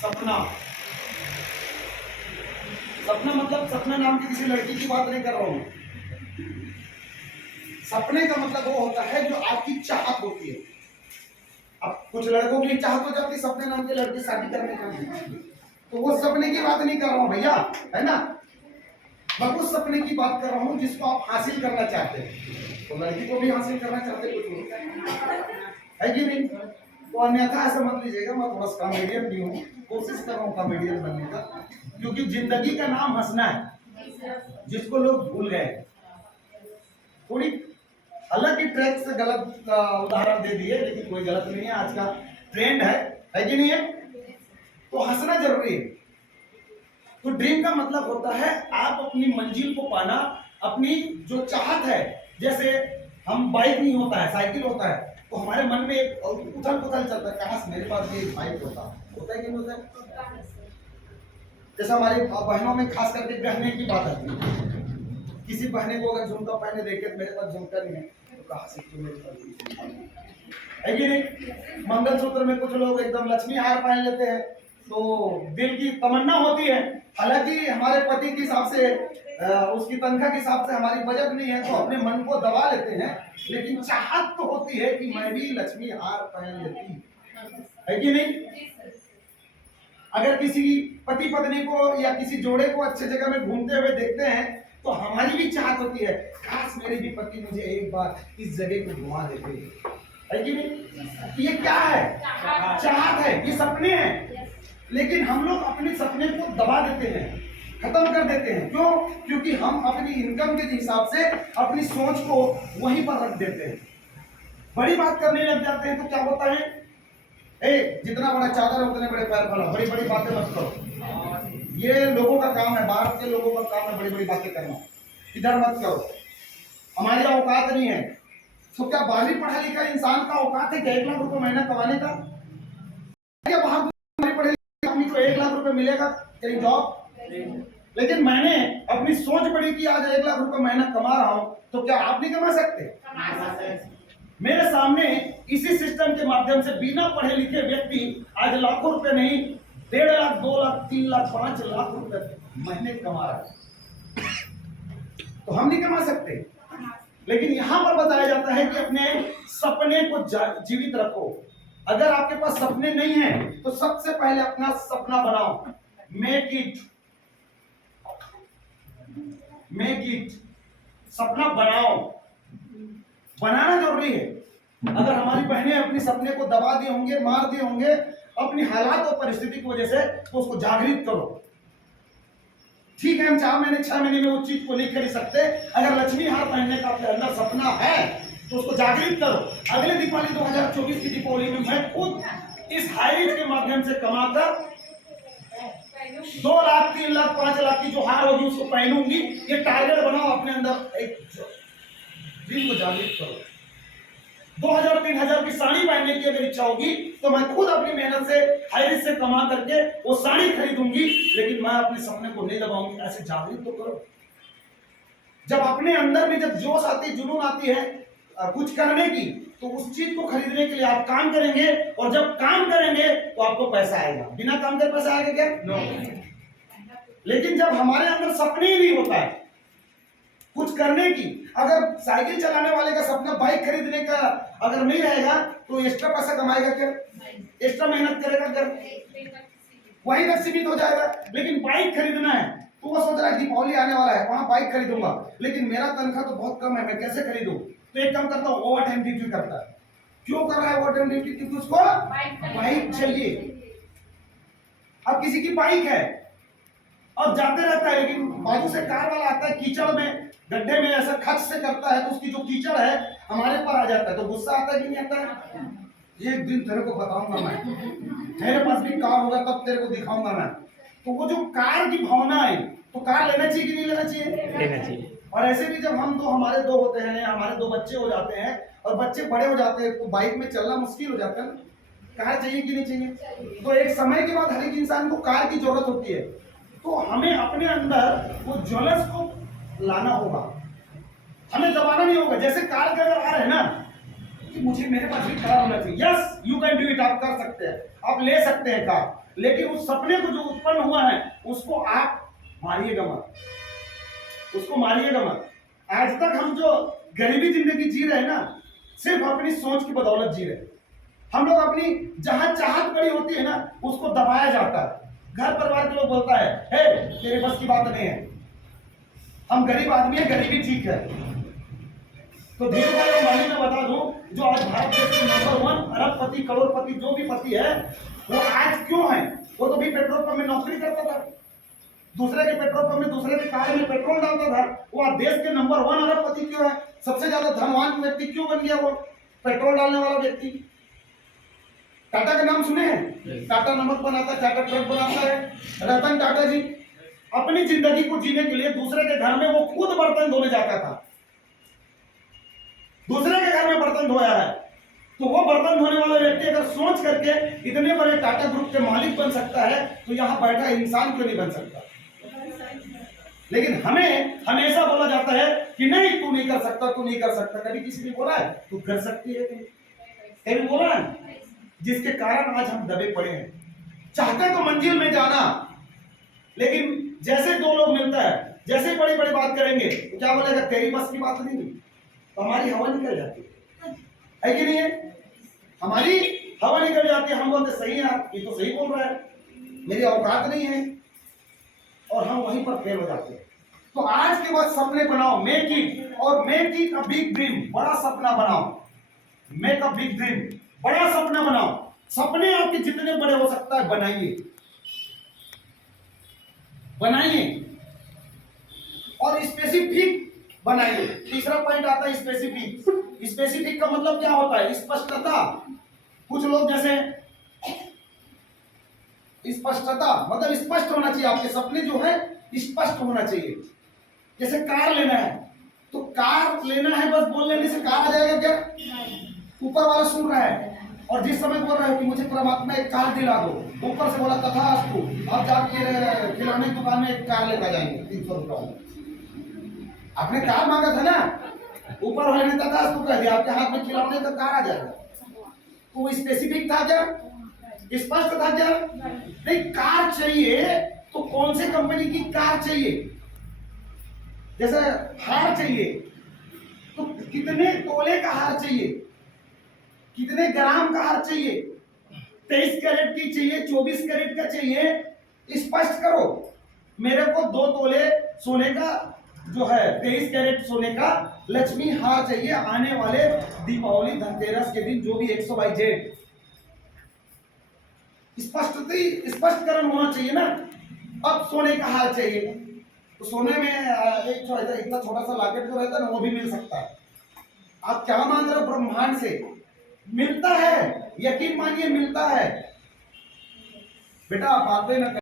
सपना। सपना मतलब सपना नाम की किसी लड़की की बात नहीं कर रहा हूं। सपने का मतलब वो होता है जो आपकी चाहत होती है। अब कुछ लड़कों की चाहत हो जाती है सपने नाम की लड़की शादी करने का, तो वो सपने की बात नहीं कर रहा हूं भैया, है ना। मैं उस सपने की बात कर रहा हूं जिसको आप हासिल करना चाहते हैं। तो लड़की को भी हासिल करना चाहते कुछ है कि नहीं। तो अन्यथा ऐसा मत लीजिएगा, मैं थोड़ा कॉमेडियन भी हूँ, कोशिश कर रहा हूँ कॉमेडियन बनने का, क्योंकि जिंदगी का नाम हंसना है, जिसको लोग भूल गए। थोड़ी हालांकि ट्रैक से गलत उदाहरण दे दिए, लेकिन कोई गलत नहीं है, आज का ट्रेंड है कि नहीं है। तो हंसना जरूरी है। तो ड्रीम का मतलब होता है आप अपनी मंजिल को पाना, अपनी जो चाहत है। जैसे हम बाइक नहीं होता है, साइकिल होता है, तो हमारे मन में एक उथल पुथल चलता है, काश मेरे पास भी एक बाइक होता है कि नहीं होता है। जैसे हमारी बहनों में खास करके गहने की बात आती है, किसी बहने को अगर झुमका पहने देखे तो मेरे पास झुमका नहीं है, तो कहाँ से क्यों मेरे पास है कि नहीं। मंगलसूत्र में कुछ लोग एकदम लक्ष्मी हार पहन लेते हैं, तो दिल की तमन्ना होती है, हालांकि हमारे पति के हिसाब से उसकी तनख्वाह के हिसाब से हमारी बजट नहीं है, तो अपने मन को दबा लेते हैं, लेकिन चाहत तो होती है कि मैं भी लक्ष्मी हार पहन लेती, है कि नहीं। अगर किसी पति पत्नी को या किसी जोड़े को अच्छे जगह में घूमते हुए देखते हैं, तो हमारी भी चाहत होती है, काश मेरे भी पति मुझे एक बार इस जगह को घुमा देते, है कि नहीं। ये क्या है, चाहत है, ये सपने हैं। लेकिन हम लोग अपने सपने को दबा देते हैं, खत्म कर देते हैं। क्यों? क्योंकि हम अपनी इनकम के हिसाब से अपनी सोच को वहीं पर रख देते हैं, बड़ी बात करने लग जाते हैं। तो क्या होता है, जितना बड़ा चादर है उतने बड़े पैर फैलाओ, बड़ी बड़ी बातें मत करो। ये लोगों का काम है, भारत के लोगों का काम है बड़ी बड़ी बातें करना, इधर मत करो, हमारी औकात नहीं है। तो क्या 12वीं पढ़ा लिखा इंसान का औकात है 1 लाख रुपए महीना कमाने का? क्या बाहर पढ़े लिखे आदमी को 1 लाख रुपए मिलेगा कहीं जॉब? लेकिन मैंने अपनी सोच पड़ी कि आज 1 लाख रुपए महीना कमा रहा हूं, तो क्या आप नहीं कमा सकते? मेरे सामने इसी सिस्टम के माध्यम से बिना पढ़े लिखे व्यक्ति आज लाखों रुपए नहीं, 1.5 लाख, 2 लाख, 3 लाख, 5 लाख रुपए महीने कमा रहा है। तो हम नहीं कमा सकते। लेकिन यहां पर बताया जाता है कि अपने सपने को जीवित रखो। अगर आपके पास सपने नहीं है तो सबसे पहले अपना सपना बनाओ, मेक इट, मेक इट। सपना बनाओ, बनाना जरूरी है। अगर हमारी बहनें अपने सपने को दबा दिए होंगे, मार दिए होंगे अपनी हालात और परिस्थिति की वजह से, तो उसको जागृत करो। ठीक है, हम 4 महीने 6 महीने में उस चीज को नहीं खरीद सकते। अगर लक्ष्मी हार पहनने का आपके अंदर सपना है तो उसको जागृत करो। अगले दीपावली 2024 की दीपावली में मैं खुद इस हाइट के माध्यम से कमाकर 2 लाख, 3 लाख, 5 लाख की जो हार होगी उसको पहनूंगी। ये टारगेट बनाओ अपने अंदर, एक ड्रीम को जागृत करो। 2000-3000 की साड़ी पहनने की अगर इच्छा होगी तो मैं खुद अपनी मेहनत से हाइरिस से कमा करके वो साड़ी खरीदूंगी, लेकिन मैं अपने सपने को नहीं दबाऊंगी। ऐसे जागृत तो करो। जब अपने अंदर में जब जोश आती, जुनून आती है कुछ करने की, तो उस चीज को खरीदने के लिए आप काम करेंगे, और जब काम करेंगे तो आपको पैसा आएगा। बिना काम के पैसा आएगा क्या? नो। लेकिन जब हमारे अंदर सपने ही नहीं होता है कुछ करने की, अगर साइकिल चलाने वाले का सपना बाइक खरीदने का अगर नहीं रहेगा, तो एक्स्ट्रा पैसा कमाएगा क्या? एक्स्ट्रा मेहनत करेगा क्या? वहीं तक सीमित हो जाएगा। लेकिन बाइक खरीदना है तो वो सोच रहा है दीपावली आने वाला है, वहां बाइक खरीदूंगा, लेकिन मेरा तनख्वाह तो बहुत कम है, मैं कैसे खरीदूं? तो एक काम करता हूँ, ओवर टाइम ड्यूटी करता है। क्यों कर रहा है ओवर टाइम ड्यूटी? क्योंकि उसको बाइक चाहिए। अब किसी की बाइक है और जाते रहता है, लेकिन बाजू से कार वाला आता है, कीचड़ में, गड्ढे में ऐसा खच से करता है, तो उसकी जो कीचड़ है हमारे पर आ जाता है, तो गुस्सा आता है कि नहीं आता है? एक दिन तेरे को बताऊंगा मैं, मेरे पास भी कार होगा तब तेरे को दिखाऊंगा मैं। तो वो जो कार की भावना है, तो कार लेना चाहिए कि नहीं लेना चाहिए? लेना चाहिए। और ऐसे भी जब हमारे 2 होते हैं, हमारे 2 बच्चे हो जाते हैं और बच्चे बड़े हो जाते हैं, तो बाइक में चलना मुश्किल हो जाता है, कार चाहिए कि नहीं चाहिए? तो एक समय के बाद हर एक इंसान को कार की जरूरत होती है। तो हमें अपने अंदर वो ज्वलस को लाना होगा, हमें दबाना नहीं होगा। जैसे कार के अगर आ रहे हैं ना कि मुझे मेरे पास भी कार होना चाहिए, yes you can do it, आप कर सकते हैं, आप ले सकते हैं कार, लेकिन उस सपने को जो उत्पन्न हुआ है उसको आप मारिएगा मत, उसको मारिएगा मत। आज तक हम जो गरीबी जिंदगी जी रहे हैं ना, सिर्फ अपनी सोच की बदौलत जी रहे हैं। हम लोग अपनी जहां चाहत बड़ी होती है ना उसको दबाया जाता है। घर परिवार के लोग बोलता है हे तेरे बस की बात नहीं है, हम गरीब आदमी है, गरीबी ठीक है। तो धीरू भाई अंबानी मैं बता दूं, जो आज भारत देश के नंबर 1 अरबपति करोड़पति जो भी पति है, वो आज क्यों है? वो तो भी पेट्रोल पंप में नौकरी करता था, दूसरे के पेट्रोल पंप में दूसरे के कार में पेट्रोल डालता था। वो आज देश के नंबर 1 अरबपति क्यों है? सबसे ज्यादा धनवान व्यक्ति क्यों बन गया? वो पेट्रोल डालने वाला व्यक्ति। टाटा का नाम सुने हैं? टाटा नमक बनाता है, टाटा ट्रक बनाता है, रतन टाटा जी। अपनी जिंदगी को जीने के लिए दूसरे के घर में वो खुद बर्तन धोने जाता था, दूसरे के घर में बर्तन धोया है। तो वो बर्तन धोने वाला व्यक्ति अगर सोच करके इतने बड़े टाटा ग्रुप के मालिक बन सकता है, तो यहाँ बैठा इंसान क्यों नहीं बन सकता? लेकिन हमें हमेशा बोला जाता है कि नहीं तू नहीं कर सकता, तू नहीं कर सकता। कभी किसी ने बोला है तू कर सकती है? कभी बोला है? जिसके कारण आज हम दबे पड़े हैं। चाहते तो मंजिल में जाना, लेकिन जैसे दो लोग मिलता है, जैसे बड़ी बड़ी बात करेंगे तो क्या बोलेगा तेरी बस की बात नहीं, तो हमारी हवा निकल जाती है कि नहीं है? हमारी हवा निकल जाती है। हम बोलते सही है, ये तो सही बोल रहा है, मेरी औकात नहीं है, और हम वहीं पर फेल हो जाते हैं। तो आज के बाद सपने बनाओ, मेक इट, और make it a big dream, बड़ा सपना बनाओ। मेक अ बिग ड्रीम, बड़ा सपना बनाओ। सपने आपके जितने बड़े हो सकता है बनाइए, बनाइए, और स्पेसिफिक बनाइए। तीसरा पॉइंट आता है स्पेसिफिक। स्पेसिफिक का मतलब क्या होता है? स्पष्टता। कुछ लोग जैसे स्पष्टता मतलब स्पष्ट होना चाहिए, आपके सपने जो है स्पष्ट होना चाहिए। जैसे कार लेना है, तो कार लेना है बस बोल लेने से कार आ जाएगा क्या? ऊपर वाला सुन रहा है, और जिस समय बोल रहा है कि मुझे परमात्मा एक कार दिला दो, ऊपर से बोला तथास्तु, अब जाके खिलौने की दुकान में एक कार लेकर जाएंगे 300 रुपये। आपने कार मांगा था ना, ऊपर वाले ने तथास्तु कह दिया, आपके हाथ में खिलौने का कार आ जाएगा। तो वो स्पेसिफिक था क्या? स्पष्ट था क्या? नहीं, कार चाहिए तो कौन से कंपनी की कार चाहिए? जैसे हार चाहिए तो कितने तोले का हार चाहिए, कितने ग्राम का हार चाहिए? 23 कैरेट की चाहिए, 24 कैरेट का चाहिए? स्पष्ट करो। मेरे को 2 तोले सोने का जो है 23 कैरेट सोने का लक्ष्मी हार चाहिए, आने वाले दीपावली धनतेरस के दिन, जो भी 100/Z। स्पष्टीकरण होना चाहिए ना। अब सोने का हार चाहिए, तो सोने में एक इतना छोटा सा लॉकेट जो रहता है ना, वो भी मिल सकता है। आप क्या मांग रहे हो ब्रह्मांड से? मिलता है, यकीन मानिए मिलता है। बेटा आप बातें ना